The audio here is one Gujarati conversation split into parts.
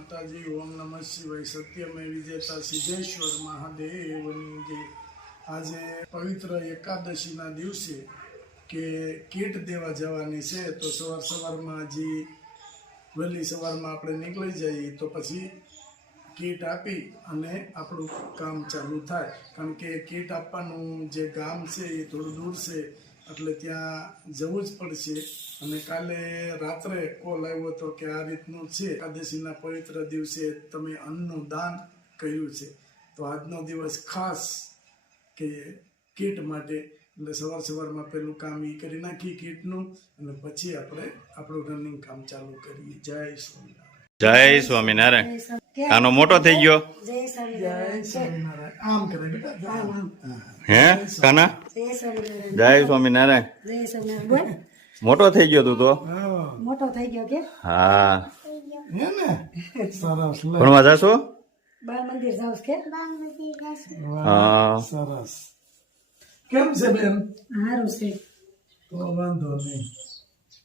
માતાજી. ઓમ નમઃ શિવાય. સત્યમય વિજેતા સિદ્ધેશ્વર મહાદેવની જય. આજે પવિત્ર એકાદશીના દિવસે કે કીટ દેવા જવાની છે, તો સવારમાં હજી વહેલી સવારમાં આપણે નીકળી જઈએ તો પછી કીટ આપી અને આપણું કામ ચાલુ થાય. કારણ કે કીટ આપવાનું જે ગામ છે એ થોડું દૂર છે, એટલે ત્યાં જવું જ પડશે. અને કાલે રાત્રે કોલ આવ્યો હતો કે આ રીતનું છે, એકાદશીના પવિત્ર દિવસે તમે અન્નનું દાન કર્યું છે, તો આજનો દિવસ ખાસ કે કીટ માટે. એટલે સવારમાં પેલું કામ એ કરી નાખી કીટનું, અને પછી આપણે આપણું રનિંગ કામ ચાલુ કરીએ. જય સ્વામિનારાયણ. જય સ્વામિનારાયણ. કાનો મોટો થઈ ગયો. જય સ્વામિનારાયણ. આમ કરે બેટા. હે કાના? જય સ્વામિનારાયણ. મોટો થઈ ગયો તું તો. મોટો થઈ ગયો કે? હા. હે ને? સરસ. ભણવા જાશો? બાળ મંદિર જાવ કે? હા. સરસ. કેમ છે બેન? સારું છે. તો વાંધો નહીં.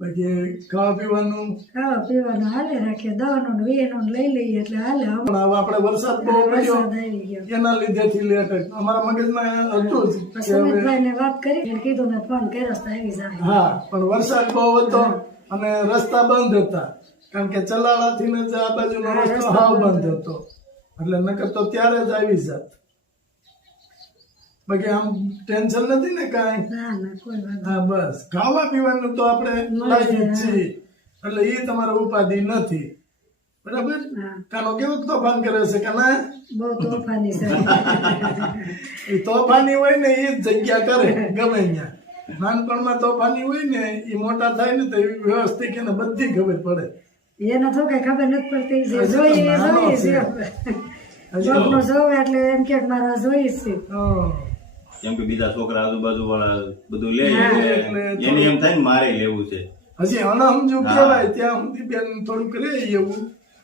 બાકી ખાવા પીવાનું ખાવા પીવાનું હાલે રાખીએ, દવાનું ને વેનું લઈ લઈએ એટલે હાલે. પણ હવે આપણે વરસાદ બહુ પડ્યો વરસાદ આવી ગયો. એના લીધેથી લેટ. અમારા મગજમાં હતું જ કે હવે સુમિતભાઈ ને વાત કરી એને કીધું ને ફોન કર્યો તો આવી જાય. હા, પણ વરસાદ બહુ હતો અને રસ્તા બંધ હતા. કારણ કે ચલાળાથી ને આ બાજુનો રસ્તો હાવ બંધ હતો, એટલે નકર તો ત્યારે જ આવી જાત. બાકી આમ ટેન્શન નથી ને કાંઈ? ના ના કોઈ વાત હા, બસ ખાવા પીવાનું તો આપણે લાગી જ છીએ, એટલે એ તમારે ઉપાધિ નથી. બરાબર? કાનો કેવો તોફાન કરે છે કે ના? બહુ તોફાની છે. એ તોફાની હોય ને એ જ જગ્યા કરે ગમે ત્યાં. નાનપણમાં તોફાની હોય ને એ મોટા થાય ને તો એ વ્યવસ્થિત એને બધી ખબર પડે. એને તો કઈ ખબર નથી પડતી. જે જોઈએ એ જોઈએ છે. જોકનું જોવે એટલે એમ કે મારા જોઈએ છે. કેમ કે બીજા છોકરા આજુબાજુ વાળા બધું લે એટલે એની એમ થાય ને મારે લેવું છે. હજી અણસમજુ કહેવાય ત્યાં સુધી બેન થોડુંક રે એવું,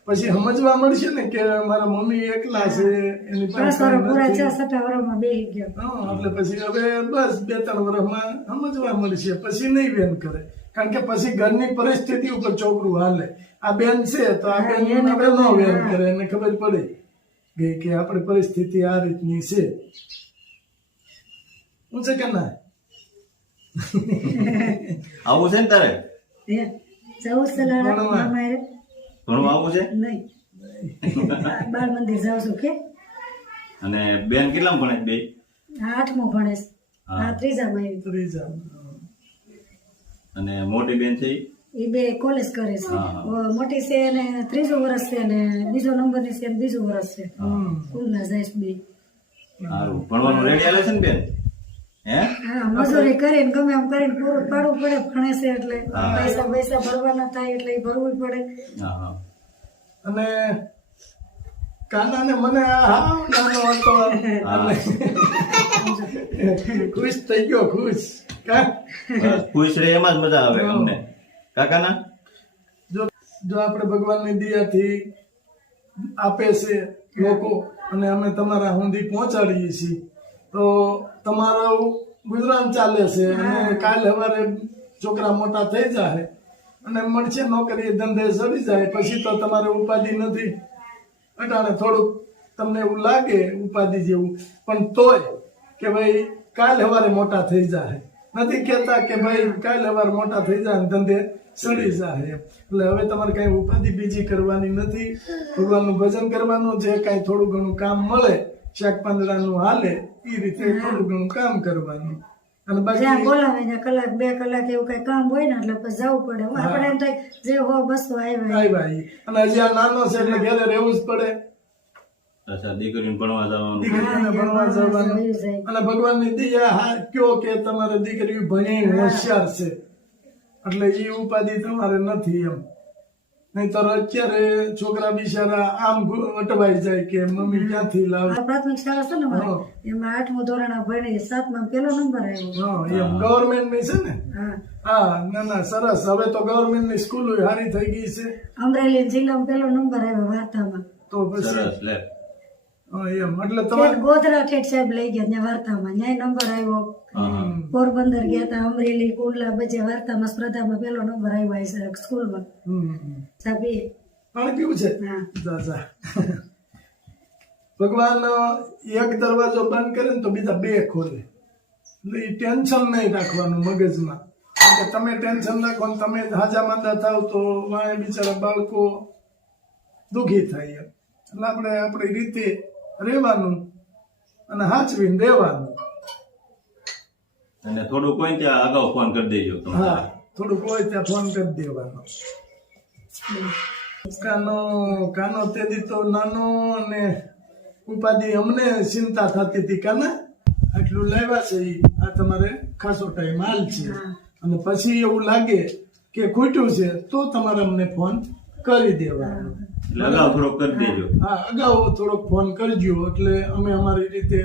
પછી સમજવા મળશે ને કે મારા મમ્મી એકલા છે, એની પાસે પૂરા 6-7 વર્ષમાં બેસી ગયો. એટલે પછી હવે બસ 2-3 વર્ષમાં સમજવા મળશે, પછી નહીં બેન કરે. કારણ કે પછી ઘરની પરિસ્થિતિ ઉપર છોકરું હાલે. આ બેન છે તો આ બેન હવે ન વેન કરે, એને ખબર પડે ગઈ કે આપણી પરિસ્થિતિ આ રીતની છે. હું છે કે ના? આવું છે ને તારે? જવું છે ભણવા આવું છે? નહીં, બાળ મંદિર જાઉં છું કે. અને બેન કેટલામાં ભણે બે? 8મું ભણે છે. હા, 3જામાં આવી. ત્રીજા. અને મોટી બેન છે એ બે કોલેજ કરે છે. મોટી છે એને 3જું વર્ષ છે ને બીજો નંબર ની છે 2જું વર્ષ છે. સ્કૂલના જાય છે બે. સારું. ભણવાનું રેડી હાલે છે ને બેન? હે? હા, મજૂરી કરીને ગમે એમ કરીને પૂરું પાડવું પડે. ભણે છે એટલે પૈસા ભરવાના થાય એટલે એ ભરવું પડે. અને કાનાને મને હાવ નાનો હતો ખુશ થઈ ગયો. ખુશ ખુશ રહે એમાં જ મજા આવે અમને. કાકાના જો આપણે ભગવાનની દયાથી આપે છે લોકો અને અમે તમારા સુધી પહોંચાડીએ છીએ તો તમારું ગુજરાન ચાલે છે. અને કાલ સવારે છોકરા મોટા થઈ જાય અને મળશે નોકરી ધંધે ચડી જાય પછી તો તમારે ઉપાધિ નથી. અટાણે થોડુંક તમને એવું લાગે ઉપાધિ જેવું, પણ તોય કે ભાઈ કાલ સવારે મોટા થઈ જાય. નથી કહેતા કે ભાઈ કાલ સવારે મોટા થઈ જાય ને ધંધે ચડી જાય. એટલે હવે તમારે કઈ ઉપાધિ બીજી કરવાની નથી. ભગવાનનું ભજન કરવાનું છે. કઈ થોડું ઘણું કામ મળે, શાક પાંદડાનું હાલે એ રીતે થોડું ઘણું કામ કરવાનું. અને જ્યાં બાકી બોલાવે ત્યાં કલાક 2 કલાક એવું કઈ કામ હોય ને એટલે પછી જવું પડે. આપણે એમ થાય જે હો બસો આવ્યા. અને હજી આ નાનો છે એટલે ઘરે રહેવું જ પડે. અચ્છા, દીકરીને ભણવા જવાનું. દીકરીને ભણવા જવાનું. અને ભગવાનની દયા કયો કે તમારે દીકરી ભણી હોશિયાર છે એટલે એ ઉપાધિ તમારે નથી એમ. નહીં તો અત્યારે છોકરા બિચારા આમ અટવાઈ જાય કે મમ્મી ક્યાંથી લાવે. પ્રાથમિક શાળા છે ને મારે, એમાં 8મું ધોરણ ભણી 7માં પહેલો નંબર આવ્યો. એમ ગવર્મેન્ટ ની છે ને? હા, ના સરસ. હવે તો ગવર્મેન્ટ ની સ્કૂલ સારી થઈ ગઈ છે. અમરેલી જિલ્લામાં પહેલો નંબર આવ્યો વાર્તામાં. તો પછી સરસ લે. એમ એટલે તમારે ગોધરા ઠેઠ સાહેબ લઈ ગયા ત્યાં વાર્તામાં, ન્યાય નંબર આવ્યો. પોરબંદર ગયા હતા, અમરેલી, કુંડલા, બજે વાર્તામાં સ્પર્ધામાં પહેલો નંબર આવ્યો છે સ્કૂલમાં. સાહેબ પાણી પીવું છે હા. જા જા. ભગવાન એક દરવાજો બંધ કરે ને તો બીજા બે ખોલે એટલે એ ટેન્શન નહીં રાખવાનું મગજમાં. કારણ કે તમે ટેન્શન રાખો ને તમે હાજા માંદા થાવ તો વાય બિચારા બાળકો દુઃખી થાય એમ. એટલે આપણે આપણી રીતે રહેવાનું અને હાચવીને રહેવાનું. અને થોડું કોઈ ત્યાં અગાઉ ફોન કરી દેજો તમે. હા, થોડુંક હોય ત્યાં ફોન કરી દેવાનો. કાનો તેદી તો નાનો અને ઉપાધિ અમને ચિંતા થતી હતી કાના આટલું લાવ્યા છે ઈ આ તમારે ખાસો ટાઈમ હાલ છે અને પછી એવું લાગે કે ખૂટ્યું છે તો તમારે અમને ફોન કરી દેવાનો. એટલે અગાઉ થોડોક કરી દેજો. હા, અગાઉ થોડોક ફોન કરજો એટલે અમે અમારી રીતે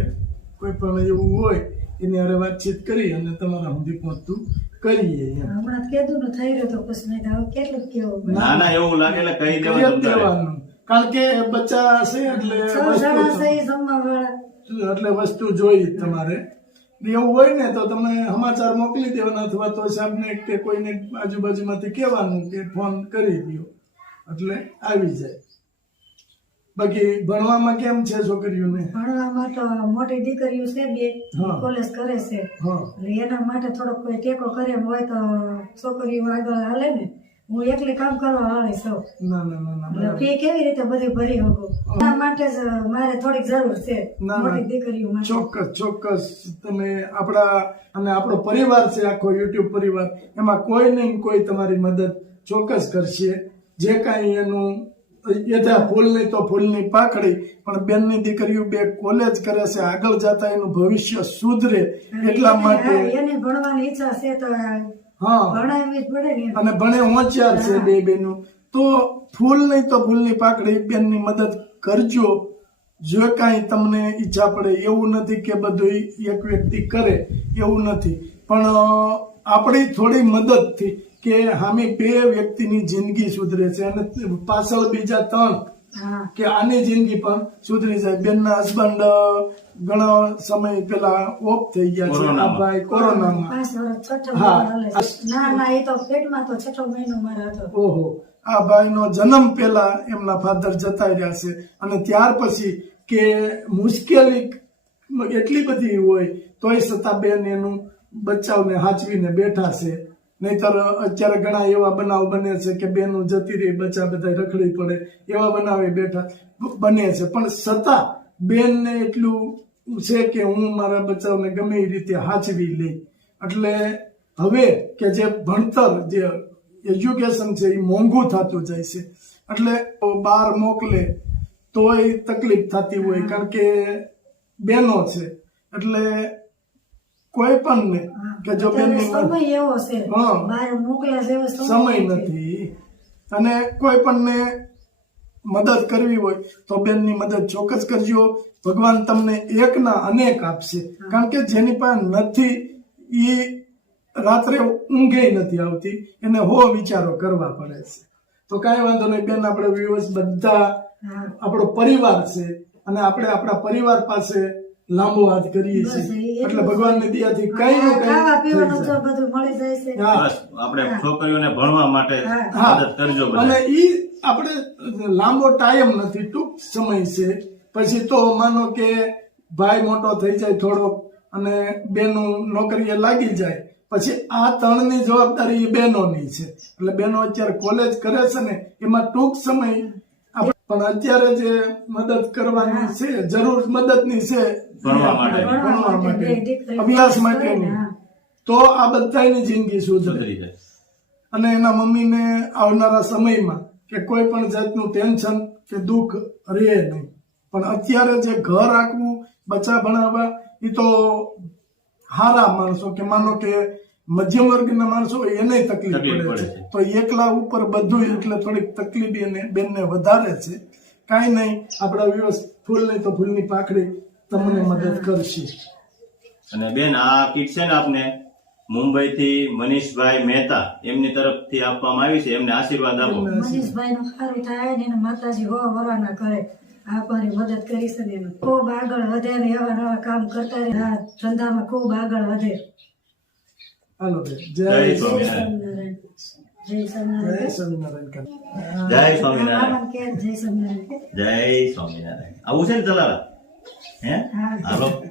કોઈ પણ એવું હોય એની હારે વાતચીત કરી અને તમારા સુધી પહોંચતું કરીએ એમ. હમણાં કીધું ને થઈ રહ્યો તો પછી મેં કીધું હવે કેટલું કેવું ના ના એવું લાગે એટલે કહી કરી જ દેવાનું તમારે. દેવાનું. કારણ કે બચ્ચા છે એટલે 6 જણા વસ્તુ છે ઈ જમવા વાળા એટલે વસ્તુ જોઈ જ તમારે. એવું હોય ને તો તમે સમાચાર મોકલી દેવાના અથવા તો સાહેબને કે કોઈને આજુબાજુમાંથી કહેવાનું કે ફોન કરી દો એટલે આવી જાય. બાકી ભણવામાં કેમ છે છોકરીઓને? ભણવામાં તો મોટી દીકરીઓ છે બે હા. કોલેજ કરે છે હા, એટલે એના માટે થોડોક કોઈ ટેકો કરે એમ હોય તો છોકરીઓ આગળ હાલે ને. હું એકલી કામ કરવા વાળી છું ના ના ના ના એટલે બરાબર. ફી કેવી રીતે બધી ભરી શકું એના માટે જ મારે થોડીક જરૂર છે ના, ના. મોટી દીકરીઓ માટે. ચોક્કસ ચોક્કસ તમે આપણા અને આપણો પરિવાર છે આખો યુટ્યુબ પરિવાર એમાં કોઈ નહીં કોઈ તમારી મદદ ચોક્કસ કરશે. જે કાંઈ એનું યથા ફૂલ નહીં તો ફૂલની પાકડી પણ બેનની દીકરીઓ બે કોલેજ કરે છે આગળ જતા એનું ભવિષ્ય સુધરે એટલા માટે. હા, એને ભણવાની ઈચ્છા છે તો હા, ભણાવવી જ પડે ને. અને ભણે હોશિયાર છે બે બેનું તો ફૂલ નહીં તો ફૂલની પાકડી બેનની મદદ કરજો. જો કાંઈ તમને ઈચ્છા પડે એવું નથી કે બધું એક વ્યક્તિ કરે એવું નથી પણ આપણી થોડી મદદથી કે હામી બે વ્યક્તિની જિંદગી સુધરે છે અને પાછળ બીજા 3 હા કે આની જિંદગી પણ સુધરી જાય. બેનના હસબન્ડ ઘણા સમય પેલા ઓફ થઈ ગયા છે આ ભાઈ કોરોનામાં. 5 વર્ષ છઠ્ઠો હા. મહિનો હાલે છે. ના ના એ તો પેટમાં તો છઠ્ઠો મહિનો મારો હતો. ઓહો, આ ભાઈનો જન્મ પહેલા એમના ફાધર જતા રહ્યા છે અને ત્યાર પછી કે મુશ્કેલી એટલી બધી હોય તોય છતાં બેન એનું બચાવને હાચવીને બેઠા છે. નહીતર અત્યારે ઘણા એવા બનાવ બને છે કે બેનું જતી રહી બચ્ચા બધા રખડી પડે એવા બનાવે બેઠા બને છે પણ છતાં બેનને એટલું છે કે હું મારા બચાવને ગમે એ રીતે હાચવી લઈ. એટલે હવે કે જે ભણતર જે એજ્યુકેશન છે એ મોંઘું થતું જાય છે એટલે બહાર મોકલે તોય તકલીફ થતી હોય કારણ કે બેનો છે એટલે કોઈ પણ ને કે જો બેનની સમય એવો છે હા. બહાર મોકલ્યા જેવો સમય નથી અને કોઈ પણ ને મદદ કરવી હોય તો બેનની મદદ ચોક્કસ કરજો. ભગવાન તમને એકના અનેક આપશે કારણ કે જેની પાસે નથી એ રાત્રે ઊંઘે નથી આવતી એને હો વિચારો કરવા પડે છે. તો કાંઈ વાંધો નહીં બેન, આપણે વ્યુઅર્સ બધા આપણો પરિવાર છે અને આપણે આપણા પરિવાર પાસે લાંબો હાથ કરીએ છીએ એટલે ભગવાનની દયાથી કઈ ને ખાવા કઈ પીવાનું થઈ તો જાય. બધું મળી જાય છે. હા. બસ આપણે છોકરીઓને ભણવા માટે હા. મદદ કરજો બધા. અને ઈ આપણે લાંબો ટાઈમ નથી, ટૂંક સમય છે. પછી તો માનો કે ભાઈ મોટો થઈ જાય થોડોક અને બેનું નોકરીએ લાગી જાય પછી આ 3ની જવાબદારી એ બહેનોની છે. એટલે બહેનો અત્યારે કોલેજ કરે છે ને એમાં ટૂંક સમય આપણે પણ અત્યારે જે મદદ કરવાની છે જરૂર મદદની છે ભણવા માટે. ભણવા માટે અભ્યાસ માટેની તો આ બધાની જિંદગી સુધરે સુધરી જાય. અને એના મમ્મીને આવનારા સમયમાં કે કોઈ પણ જાતનું ટેન્શન કે દુઃખ રહે નહીં. પણ અત્યારે જે ઘર રાખવું બચ્ચા ભણાવવા એ તો હારા માણસો કે માનો કે મધ્યમ વર્ગના માણસો એને તકલીફ પડે છે તો એકલા ઉપર બધું એટલે થોડીક તકલીફ એને બેનને વધારે છે. કાંઈ નહીં, આપણા વ્યવસ ફૂલ નહીં તો ફૂલની પાકડી તમને મદદ કરશે. અને બેન આ કીટ છે ને આપને મુંબઈ થી મનીષભાઈ મહેતા એમની તરફથી આપવામાં આવી છે. એમને આશીર્વાદ આપો. મનીષભાઈ નું સારું થાય ને એના માતાજી હો વરાના કરે આપવાની મદદ કરી છે ને એનું ખૂબ આગળ વધે ને એવા નવા કામ કરતા રહે આ ધંધામાં ખૂબ આગળ વધે. હાલો બેન, જય જય સ્વામિનારાયણ. સ્વામિનારાયણ. જય સ્વામિનારાયણ. જય સ્વામિનારાયણ કર. જય સ્વામિનારાયણ. મામાને કે જય સ્વામિનારાયણ કે. જય સ્વામિનારાયણ. આવું છે ને ચલાલા? હે? હા. હાલો.